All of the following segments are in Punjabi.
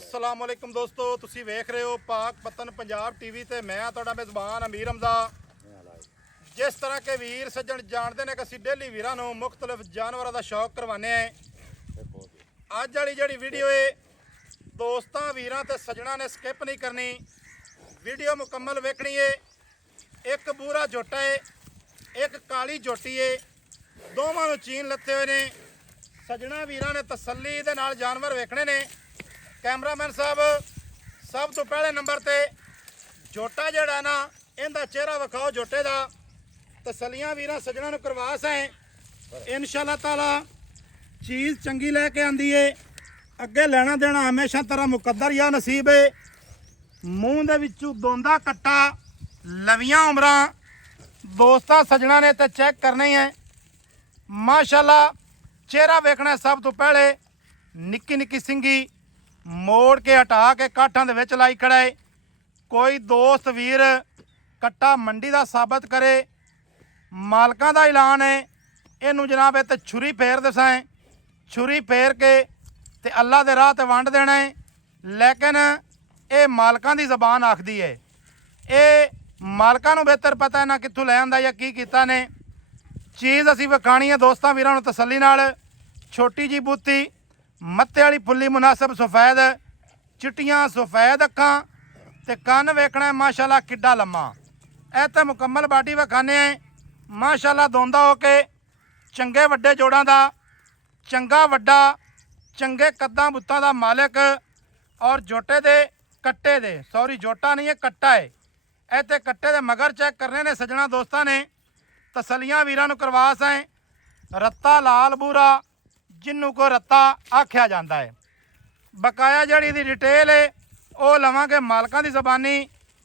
अस्सलाम वालेकुम दोस्तों, तुसी वेख रहे हो पाक पतन पंजाब टीवी ते मैं तुहाडा मेज़बान अमीर हमजा। जिस तरह के वीर सज्जन जानते हैं कि असीं डेली वीरां नूं मुख्तलिफ जानवरों का शौक करवाने हैं। अज वाली जिहड़ी वीडियो है दोस्तां वीरां ते सज्जणां ने स्किप नहीं करनी, वीडियो मुकम्मल वेखनी है। एक बूरा जोटा है, एक काली जोटी है, दोवां नूं चीन लत्ते हुए ने। सज्जणा वीरां ने तसल्ली दे नाल जानवर वेखने ने। कैमरामैन साहब सब तो पहले नंबर ते जोटा जिहड़ा ना इहदा चेहरा विखाओ जोटे दा। तसल्लियां वीरां सज्जणां नूं करवा सैं इंशाअल्लाह ताला चीज़ चंगी लैके आंदी है। अगे लेना देना हमेशा तेरा मुकद्दर या नसीब है। मूँह दे विचों दोंदा कट्टा लवियां उमरां दोस्तां सज्जणां ने ते चैक करने है। माशाअल्लाह चेहरा वेखना सब तो पहले। निक्की निक्की सिंगी मोड़ के हटा के काठां दे विच लाई खड़ा है। कोई दोस्त वीर कट्टा मंडी दा साबित करे, मालकां दा ऐलान है। इनू जनाब इत्ते छुरी फेर दसां, छुरी फेर के ते अल्लाह दे राह ते वंड देना है। लेकिन ये मालकां दी ज़बान आखदी है, ये मालकां नूं बेहतर पता है ना कित्थों लै आंदा या की कीता ने। चीज़ असीं विखाणी है दोस्तां वीरां नूं तसल्ली नाल। छोटी जी बूती मत्ते वाली फुल्ली मुनासिब सफैद, चिट्टियां सफैद अखां ते कन्न वेखना है माशाअल्लाह किड्डा लम्मा। ऐ ते मुकम्मल बाडी विखाने हैं माशाअल्लाह। दोंदा हो के चंगे वड्डे जोड़ां दा, चंगा वड्डा चंगे कद्दां बुत्तां दा मालिक। और जोटे दे कट्टे दे सॉरी जोटा नहीं है कट्टा है। ऐ ते कट्टे दे मगर चैक करने ने सज्जणा दोस्तां ने। तसल्लियां वीरां नूं करवा सैं। रत्ता लाल बूरा जिन्नू को रत्ता आख्या जाता है। बकाया जड़ी दी डिटेल है वो लवांगे मालकां दी ज़बानी।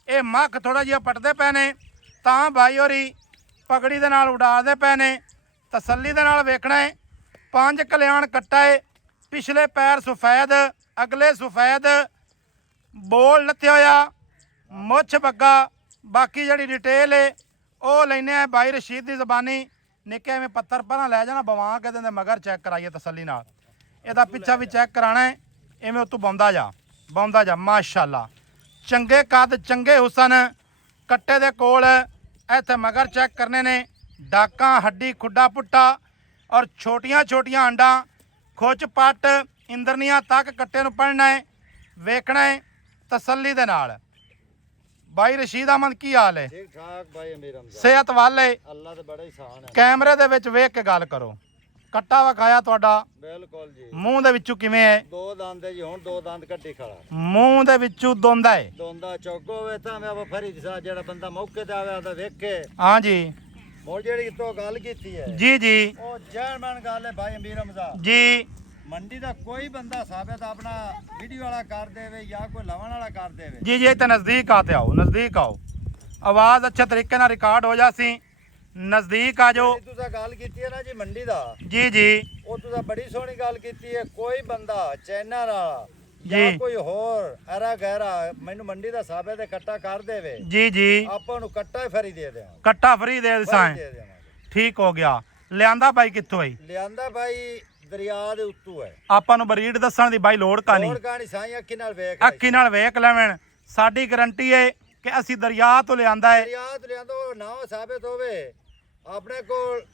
ये मख थोड़ा जिहा पटदे पे ने तां भाई होरी पगड़ी दे नाल उड़ादे पे ने। तसल्ली दे नाल वेखना है। 5 कल्याण कट्टा है, पिछले पैर सफैद अगले सफैद, बोल लत्थे होया, मुछ बग्गा। बाकी जड़ी डिटेल है वो लैने भाई रशीद की ज़बानी। निक्के में पत्थर पर लै जाना बवा के दे मगर चैक कराइए तसल्ली नाल। इहदा पिछा भी चैक कराना है। इवें उतों बौंदा जा माशाअल्लाह। चंगे कद चंगे हुसन कट्टे दे कोल इत्थे मगर चैक करने ने। डाकां हड्डी खुड्डा पुट्टा और छोटियां छोटियां अंडा खुच पट इंद्रनियां तक कट्टे नूं पढ़ना है वेखना है तसल्ली दे नाल। भाई रशीद अहमद की हाल है? ठीक ठाक भाई अमीर हमजा। सेहत वाले अल्लाह ते बड़ा एहसान है। कैमरे दे विच वेख के गल करो। कट्टा विखाया तुहाडा बिल्कुल जी। मूँह दे विचों किवें है? 2 दंद है जी, हुण 2 दंद कट्टी खड़ा। मूँह दे विचों दोंदा है। दोंदा चौक होवे तां मैं फरी सा जेड़ा बंदा मौके ते आवे आदा वेखे। हाँ जी मोर जेड़ी तो गल कीती है जी जी ओ जैनमन गल है भाई अमीर हमजा। जी मंडी दा कोई बंदा साबित अपना वीडियो वाला कर देवे या कोई लवण वाला कर देवे। जी जी इतने नज़दीक आते आओ, नज़दीक आओ। आवाज़ अच्छे तरीके नाल रिकॉर्ड हो जासी। नज़दीक आ जाओ। तुसा गल कीती है ना जी मंडी दा, जी जी ओ तुसा बड़ी सोहनी गल कीती है। कोई बंदा चैनल वाला जी या कोई होर अरा गहरा मैनू मंडी दा साबित है कट्टा कर देवे, जी जी ਆਪਾਂ ਨੂੰ ਕੱਟਾ ਹੀ ਫਰੀ ਦੇ ਦੇਵਾਂਗੇ। कट्टा फ्री दे दिसां। ਦੇ ਦੇਵਾਂਗੇ। ठीक हो गया। लियांदा भाई कित्थों है? ਲਿਆਂਦਾ ਭਾਈ ਦਰਿਆ ਦੇ ਉੱਤੋਂ ਹੈ। ਆਪਾਂ ਨੂੰ ਬਰੀਡ ਦੱਸਣ ਦੀ ਬਾਈ ਲੋੜ ਕਾ ਹੋਰ ਨਹੀਂ। ਕਹਾਣੀ ਸਾਈ ਅੱਖੀ ਨਾਲ ਵੇਖ ਅੱਖੀ ਨਾਲ ਵੇਖ ਲੈਵਣ। ਸਾਡੀ ਗਰੰਟੀ ਹੈ ਕਿ ਅਸੀਂ ਦਰਿਆ ਤੋਂ ਲਿਆਂਦਾ ਹੈ। ਦਰਿਆ ਤੋਂ ਲਿਆਂਦਾ ਉਹ ਨਾ ਸਾਬਿਤ ਹੋਵੇ ਆਪਣੇ ਕੋਲ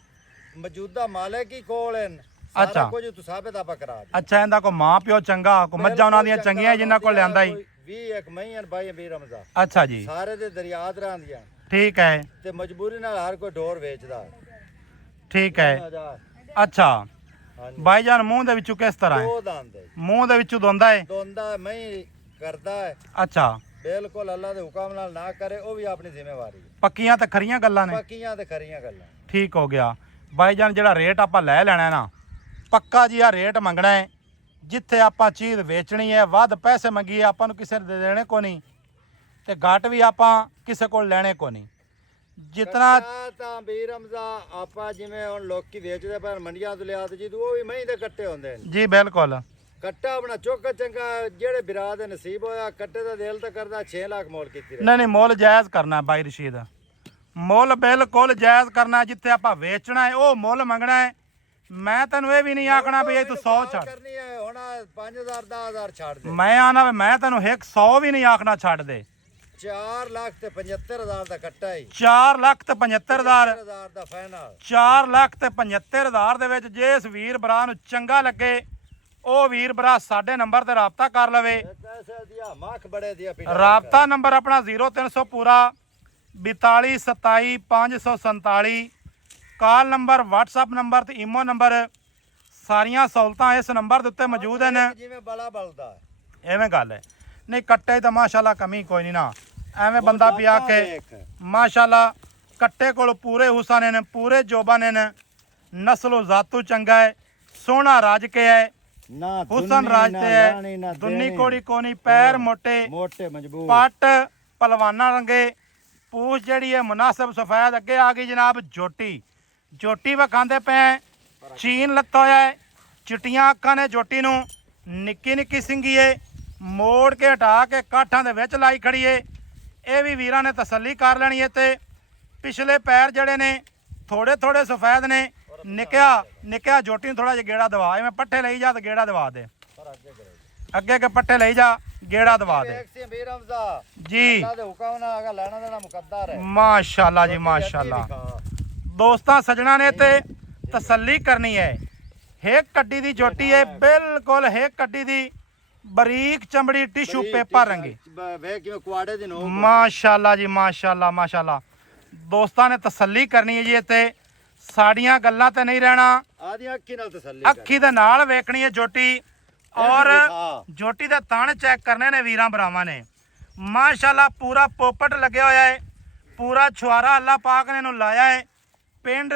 ਮੌਜੂਦਾ ਮਾਲਕ ਹੀ ਕੋਲ ਹਨ। ਅੱਛਾ। ਸਾਰਾ ਕੁਝ ਤੂੰ ਸਾਬਿਤ ਆਪਾਂ ਕਰਾ ਦੇ। ਅੱਛਾ ਇਹਦਾ ਕੋ ਮਾਂ ਪਿਓ ਚੰਗਾ, ਕੋ ਮੱਝਾਂ ਉਹਨਾਂ ਦੀਆਂ ਚੰਗੀਆਂ ਜਿਨ੍ਹਾਂ ਕੋਲ ਲਿਆਂਦਾ ਹੀ। 20 ਇੱਕ ਮਹੀਨ ਭਾਈ ਅਮੀਰ ਹਮਜ਼ਾ ਅੱਛਾ ਜੀ ਸਾਰੇ ਦੇ ਦਰਿਆ ਤੇ ਰਹਿੰਦੀਆਂ ਠੀਕ ਹੈ ਤੇ ਮਜਬੂਰੀ ਨਾਲ ਹਰ ਕੋਈ ਢੋਰ ਵੇਚਦਾ। ਠੀਕ ਹੈ। ਹਾਂਜੀ ਅੱਛਾ ਭਾਈਜਾਨ ਮੂੰਹ ਦੇ ਵਿੱਚੋਂ ਕਿਸ ਤਰ੍ਹਾਂ ਹੈ? 2 ਦੰਦ ਹੈ। ਮੂੰਹ ਦੇ ਵਿੱਚੋਂ ਦੋਂਦਾ ਹੈ? ਦੋਂਦਾ ਮੈਂ ਕਰਦਾ ਹੈ। ਅੱਛਾ ਬਿਲਕੁਲ ਅੱਲਾ ਦੇ ਹੁਕਮ ਨਾਲ ਨਾ ਕਰੇ ਉਹ ਵੀ ਆਪਣੀ ਜ਼ਿੰਮੇਵਾਰੀ ਹੈ। ਪੱਕੀਆਂ ਤੇ ਖਰੀਆਂ ਗੱਲਾਂ ਨੇ। ਪੱਕੀਆਂ ਤੇ ਖਰੀਆਂ ਗੱਲਾਂ। ਠੀਕ ਹੋ ਗਿਆ ਭਾਈਜਾਨ। ਜਿਹੜਾ ਰੇਟ ਆਪਾਂ ਲੈ ਲੈਣਾ ਨਾ ਪੱਕਾ ਜੀ ਆ ਰੇਟ ਮੰਗਣਾ ਹੈ। ਜਿੱਥੇ ਆਪਾਂ ਚੀਜ਼ ਵੇਚਣੀ ਹੈ ਵੱਧ ਪੈਸੇ ਮੰਗੀਏ ਆਪਾਂ ਨੂੰ ਕਿਸੇ ਨੇ ਦੇਣੇ ਕੋ ਨਹੀਂ ਤੇ ਘੱਟ ਵੀ ਆਪਾਂ ਕਿਸੇ ਕੋਲ ਲੈਣੇ ਕੋ ਨਹੀਂ। ਜਿਤਨਾ ਤਾਂ ਵੀਰ ਹਮਜ਼ਾ ਆਪਾਂ ਜਿਵੇਂ ਹੁਣ ਲੋਕੀ ਵੇਚਦੇ ਪਰ ਮੰਡੀਆਂ ਤੋਂ ਲਿਆ ਤੇ ਜੀ ਉਹ ਵੀ ਮਹੀਂ ਦੇ ਕੱਟੇ ਹੁੰਦੇ ਨੇ ਜੀ ਬਿਲਕੁਲ। ਕੱਟਾ ਆਪਣਾ ਚੋਕਾ ਚੰਗਾ ਜਿਹੜੇ ਬਿਰਾ ਦੇ ਨਸੀਬ ਹੋਇਆ ਕੱਟੇ ਦਾ ਦਿਲ ਤਾਂ ਕਰਦਾ 6 ਲੱਖ ਮੋਲ ਕੀਤੀ ਰਹੇ। ਨਹੀਂ ਨਹੀਂ ਮੁੱਲ ਜਾਇਜ਼ ਕਰਨਾ ਬਾਈ ਰਸ਼ੀਦ। ਮੁੱਲ ਬਿਲਕੁਲ ਜਾਇਜ਼ ਕਰਨਾ। ਜਿੱਥੇ ਆਪਾਂ ਵੇਚਣਾ ਹੈ ਉਹ ਮੁੱਲ ਮੰਗਣਾ ਹੈ। ਮੈਂ ਤੈਨੂੰ ਇਹ ਵੀ ਨਹੀਂ ਆਖਣਾ ਵੀ ਇਹ ਤੂੰ 100 ਛੱਡ। ਕਰਨੀ ਹੈ ਹੁਣ 5000 10000 ਛੱਡ ਦੇ। ਮੈਂ ਆਣਾ ਵੇ ਮੈਂ ਤੈਨੂੰ 100 ਵੀ ਨਹੀਂ ਆਖਣਾ ਛੱਡ ਦੇ। 4,75,000 ਦਾ ਕੱਟਾ ਹੀ। 4,75,000 ਦਾ ਫਾਈਨਲ। 4,75,000 ਦੇ ਵਿੱਚ ਜੇ ਇਸ ਵੀਰ ਭਰਾ ਨੂੰ ਚੰਗਾ ਲੱਗੇ ਉਹ ਵੀਰ ਭਰਾ ਸਾਡੇ ਨੰਬਰ ਤੇ ਰਾਬਤਾ ਕਰ ਲਵੇ। ਪੈਸੇ ਦਿਆ ਮੱਖ ਬੜੇ ਦਿਆ ਰਾਬਤਾ ਨੰਬਰ ਆਪਣਾ 0300 ਪੂਰਾ 42 27 547। ਕਾਲ ਨੰਬਰ WhatsApp ਨੰਬਰ ਤੇ ਈਮੋ ਨੰਬਰ ਸਾਰੀਆਂ ਸਹੂਲਤਾਂ ਇਸ ਨੰਬਰ ਦੇ ਉੱਤੇ ਮੌਜੂਦ ਹਨ। ਜਿਵੇਂ ਬਲਾ ਬਲਦਾ ਐਵੇਂ ਗੱਲ ਹੈ ਨਹੀਂ ਕੱਟੇ ਤਾਂ ਮਾਸ਼ਾਅੱਲਾ ਕਮੀ ਕੋਈ ਨਹੀਂ ਨਾ ਐਵੇਂ ਬੰਦਾ ਪਿਆ ਕੇ ਮਾਸ਼ਾਅੱਲਾ ਕੱਟੇ ਕੋਲ ਪੂਰੇ ਹੁਸਨ ਨੇ ਪੂਰੇ ਜੋਬਨ ਨੇ ਨਸਲੋ ਜ਼ਾਤੂ ਚੰਗਾ ਹੈ ਸੋਹਣਾ ਰਾਜ ਕੇ ਹੈ ਨਾ ਹੁਸਨ ਰਾਜ ਤੇ ਹੈ ਦੁੰਨੀ ਕੋੜੀ ਕੋਨੀ ਪੈਰ ਮੋਟੇ ਮੋਟੇ ਮਜ਼ਬੂਤ ਪੱਟ ਪਹਿਲਵਾਨਾ ਰੰਗੇ ਪੂਛ ਜਿਹੜੀ ਹੈ ਮੁਨਾਸਿਬ ਸਫੈਦ ਅੱਗੇ ਆ ਗਈ ਜਨਾਬ ਜੋਟੀ ਵਿਖਾਉਂਦੇ ਪਏ ਚੀਨ ਲੱਤਾ ਹੋਇਆ ਹੈ ਚਿੱਟੀਆਂ ਅੱਖਾਂ ਨੇ ਜੋਟੀ ਨੂੰ ਨਿੱਕੀ ਸਿੰਗੀ ਏ ਮੋੜ ਕੇ ਹਟਾ ਕੇ ਕਾਠਾਂ ਦੇ ਵਿੱਚ ਲਾਈ ਖੜੀ ਏ ਇਹ ਵੀ ਵੀਰਾਂ ਨੇ ਤਸੱਲੀ ਕਰ ਲੈਣੀ ਏ ਤੇ ਪਿਛਲੇ ਪੈਰ ਜਿਹੜੇ ਨੇ ਥੋੜੇ ਸਫੈਦ ਨੇ ਨਿੱਕਿਆ ਜੋਟੀ ਨੂੰ ਥੋੜਾ ਜਿਹਾ ਗੇੜਾ ਦਵਾ ਐਵੇਂ ਪੱਠੇ ਲਈ ਜਾ ਤੇ ਗੇੜਾ ਦਵਾ ਦੇ ਅੱਗੇ ਪੱਠੇ ਲਈ ਜਾ ਗੇੜਾ ਦਵਾ ਦੇ ਜੀ ਅੱਲਾ ਦੇ ਹੁਕਮ ਨਾਲ ਆਗਾ ਲੈਣਾ ਦੇਣਾ ਮੁਕੱਦਰ ਹੈ ਮਾਸ਼ਾਅੱਲਾ ਜੀ ਮਾਸ਼ਾਅੱਲਾ ਦੋਸਤਾਂ ਸਜਣਾ ਨੇ ਤੇ ਤਸੱਲੀ ਕਰਨੀ ਹੈ ਇੱਕ ਕੱਡੀ ਦੀ ਜੋਟੀ ਹੈ ਬਿਲਕੁਲ ਇੱਕ ਕੱਡੀ ਦੀ ਬਰੀਕ ਚਮੜੀ ਟਿਸ਼ੂ ਪੇਪਰ ਰੰਗੀ ਵੇਖ ਕਿਵੇਂ ਕੁਆੜੇ ਦੀ ਨੋਕ ਮਾਸ਼ਾਅੱਲਾ ਜੀ ਮਾਸ਼ਾਅੱਲਾ ਦੋਸਤਾਂ ਨੇ ਤਸੱਲੀ ਕਰਨੀ ਹੈ ਜੀ ਤੇ ਸਾਡੀਆਂ ਗੱਲਾਂ ਤੇ ਨਹੀਂ ਰਹਿਣਾ ਆਦੀਆਂ ਅੱਖੀ ਨਾਲ ਤਸੱਲੀ ਅੱਖੀ ਦੇ ਨਾਲ ਵੇਖਣੀ ਹੈ ਜੋਟੀ ਔਰ ਜੋਟੀ ਦੇ ਤਣ ਚੈੱਕ ਕਰਨੇ ਨੇ ਵੀਰਾਂ ਭਰਾਵਾਂ ਨੇ ਮਾਸ਼ਾਅੱਲਾ ਪੂਰਾ ਪੋਪਟ ਲੱਗਿਆ ਹੋਇਆ ਹੈ ਪੂਰਾ ਛੁਆਰਾ ਅੱਲਾ ਪਾਕ ਨੇ ਇਹਨੂੰ ਲਾਇਆ ਹੈ ਪਿੰਡ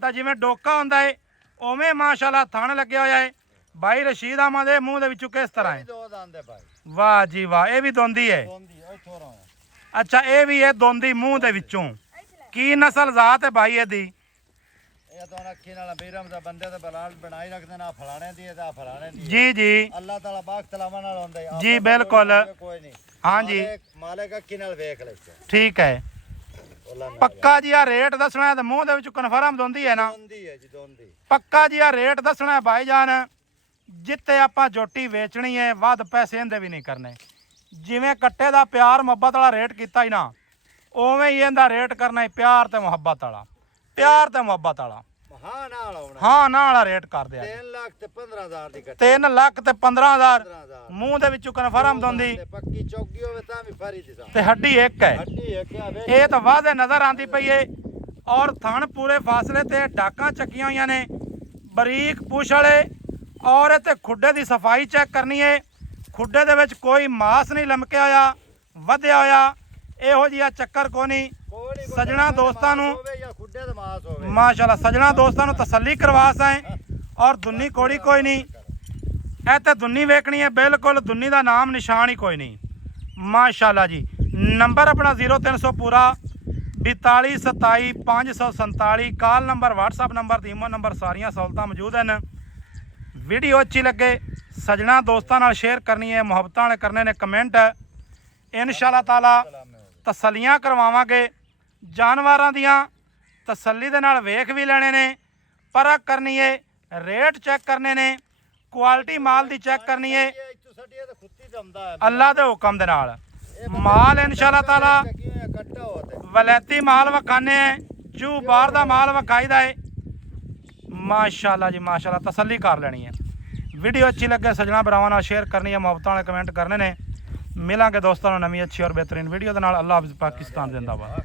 ਦਾ ਜਿਵੇਂ ਡੋਕਾ ਹੁੰਦਾ ਹੈ ਉਵੇਂ ਮਾਸ਼ਾਅੱਲਾ ਥਣ ਲੱਗਿਆ ਹੋਇਆ ਹੈ ਭਾਈ ਰਸ਼ੀਦ ਅਹਿਮਦ ਦੇ ਮੂੰਹ ਦੇ ਵਿੱਚੋਂ ਕਿਸ ਤਰ੍ਹਾਂ ਹੈ ਵਾਹ ਜੀ ਵਾਹ ਇਹ ਵੀ ਦੋਂਦੀ ਹੈ ਅੱਛਾ ਇਹ ਵੀ ਹੈ ਦੋਂਦੀ ਮੂੰਹ ਦੇ ਵਿੱਚੋਂ ਕੀ ਨਸਲ ਜ਼ਾਤ ਹੈ ਭਾਈ ਇਹਦੀ ਇਹ ਤਾਂ ਅੱਖੀ ਨਾਲ ਬੀਰਮ ਦਾ ਬੰਦੇ ਦੇ ਬਲਾਲ ਬਣਾਈ ਰੱਖਦੇ ਨਾ ਫਲਾਣੇ ਦੀ ਇਹਦਾ ਫਲਾਣੇ ਦੀ ਜੀ ਅੱਲਾਹ ਤਾਲਾ ਬਾਖ ਤਲਾਵਾਂ ਨਾਲ ਹੁੰਦਾ ਹੈ ਜੀ ਬਿਲਕੁਲ ਕੋਈ ਨਹੀਂ ਹਾਂ ਜੀ ਮਾਲਕ ਅੱਖੀ ਨਾਲ ਵੇਖ ਲੈ ਠੀਕ ਹੈ ਪੱਕਾ ਜੀ ਆ ਰੇਟ ਦੱਸਣਾ ਤੇ ਮੂੰਹ ਦੇ ਵਿੱਚ ਕਨਫਰਮ ਦੋਂਦੀ ਹੈ ਨਾ ਦੋਂਦੀ ਹੈ ਜੀ ਦੋਂਦੀ ਪੱਕਾ ਜੀ ਆ ਰੇਟ ਦੱਸਣਾ ਭਾਈ ਜਾਨ ਜਿੱਤੇ ਆਪਾਂ ਜੋਟੀ ਵੇਚਣੀ ਹੈ ਵੱਧ ਪੈਸੇ ਇਹਦੇ ਵੀ ਨਹੀਂ ਕਰਨੇ ਜਿਵੇਂ ਕੱਟੇ ਦਾ ਪਿਆਰ ਮੁਹੱਬਤ ਵਾਲਾ ਰੇਟ ਕੀਤਾ ਹੀ ਨਾ ਉਵੇਂ ਹੀ ਇਹਦਾ ਰੇਟ ਕਰਨਾ ਹੈ ਪਿਆਰ ਤੇ ਮੁਹੱਬਤ ਵਾਲਾ ਹਾਂ ਨਾਲ ਵਾਲਾ ਰੇਟ ਕਰਦੇ ਆ 3 ਲੱਖ ਤੇ 15000 ਦੀ 3 ਲੱਖ ਤੇ 15000 ਮੂੰਹ ਦੇ ਵਿੱਚੋਂ ਕਨਫਰਮ ਦੋਂਦੀ ਪੱਕੀ ਚੌਕੀ ਹੋਵੇ ਤਾਂ ਵੀ ਫਰੀ ਦੀ ਤੇ ਹੱਡੀ ਇੱਕ ਹੈ ਇਹ ਤਾਂ ਵਾਧੇ ਨਜ਼ਰ ਆਂਦੀ ਪਈ ਏ ਔਰ ਥਣ ਪੂਰੇ ਫਾਸਲੇ ਤੇ ਡਾਕਾਂ ਚੱਕੀਆਂ ਹੋਈਆਂ ਨੇ ਬਰੀਕ ਪੁੱਛ ਵਾਲੇ ਔਰ ਇਹ ਤੇ ਖੁੱਡੇ ਦੀ ਸਫਾਈ ਚੈੱਕ ਕਰਨੀ ਏ ਖੁੱਡੇ ਦੇ ਵਿੱਚ ਕੋਈ ਮਾਸ ਨਹੀਂ ਲਮਕਿਆ ਹੋਇਆ ਵਧਿਆ ਹੋਇਆ ਇਹੋ ਜਿਹਾ ਚੱਕਰ ਕੋ ਨਹੀਂ ਸਜਣਾ ਦੋਸਤਾਂ ਨੂੰ ਮਾਸ਼ਾਅੱਲਾ ਸਜਣਾ ਦੋਸਤਾਂ ਨੂੰ ਤਸੱਲੀ ਕਰਵਾ ਸਾਂ ਔਰ ਦੁੰਨੀ ਕੋੜੀ ਕੋਈ ਨਹੀਂ ਇਹ ਤੇ ਦੁੰਨੀ ਵੇਖਣੀ ਹੈ ਬਿਲਕੁਲ ਦੁੰਨੀ ਦਾ ਨਾਮ ਨਿਸ਼ਾਨ ਹੀ ਕੋਈ ਨਹੀਂ ਮਾਸ਼ਾਅੱਲਾ ਜੀ ਨੰਬਰ ਆਪਣਾ 0300 ਪੂਰਾ 42 27 547 ਕਾਲ ਨੰਬਰ WhatsApp ਨੰਬਰ ਤੇ ਈਮੋ ਨੰਬਰ ਸਾਰੀਆਂ ਸਹੂਲਤਾਂ ਮੌਜੂਦ ਹਨ ਵੀਡੀਓ ਅੱਛੀ ਲੱਗੇ ਸਜਣਾ ਦੋਸਤਾਂ ਨਾਲ ਸ਼ੇਅਰ ਕਰਨੀ ਹੈ ਮੁਹੱਬਤਾਂ ਵਾਲੇ ਕਰਨੇ ਨੇ ਕਮੈਂਟ ਇਨਸ਼ਾਅੱਲਾ ਤਾਲਾ ਤਸੱਲੀਆਂ ਕਰਵਾਵਾਂਗੇ ਜਾਨਵਰਾਂ ਦੀਆਂ ਤਸੱਲੀ ਦੇ ਨਾਲ ਵੇਖ ਵੀ ਲੈਣੇ ਨੇ ਪਰਖ ਕਰਨੀ ਹੈ ਰੇਟ ਚੈੱਕ ਕਰਨੇ ਨੇ ਕੁਆਲਿਟੀ ਮਾਲ ਦੀ ਚੈੱਕ ਕਰਨੀ ਹੈ ਅੱਲਾ ਦੇ ਹੁਕਮ ਦੇ ਨਾਲ ਮਾਲ ਇਨਸ਼ਾਅੱਲਾ ਤਾਲਾ ਵਲੈਤੀ ਮਾਲ ਵਿਖਾਣੇ ਚੂ ਬਾਹਰ ਦਾ ਮਾਲ ਵਿਖਾਈਦਾ ਹੈ ਮਾਸ਼ਾਅੱਲਾ ਜੀ ਮਾਸ਼ਾਅੱਲਾ ਤਸੱਲੀ ਕਰ ਲੈਣੀ ਹੈ ਵੀਡੀਓ ਅੱਛੀ ਲੱਗੇ ਸਜਣਾ ਭਰਾਵਾਂ ਨਾਲ ਸ਼ੇਅਰ ਕਰਨੀ ਹੈ ਮੁਹੱਬਤਾਂ ਵਾਲੇ ਕਮੈਂਟ ਕਰਨੇ ਨੇ ਮਿਲਾਂਗੇ ਦੋਸਤਾਂ ਨੂੰ ਨਵੀਂ ਅੱਛੀ ਔਰ ਬਿਹਤਰੀਨ ਵੀਡੀਓ ਦੇ ਨਾਲ ਅੱਲਾ ਹਾਫਿਜ਼ ਪਾਕਿਸਤਾਨ ਜ਼ਿੰਦਾਬਾਦ।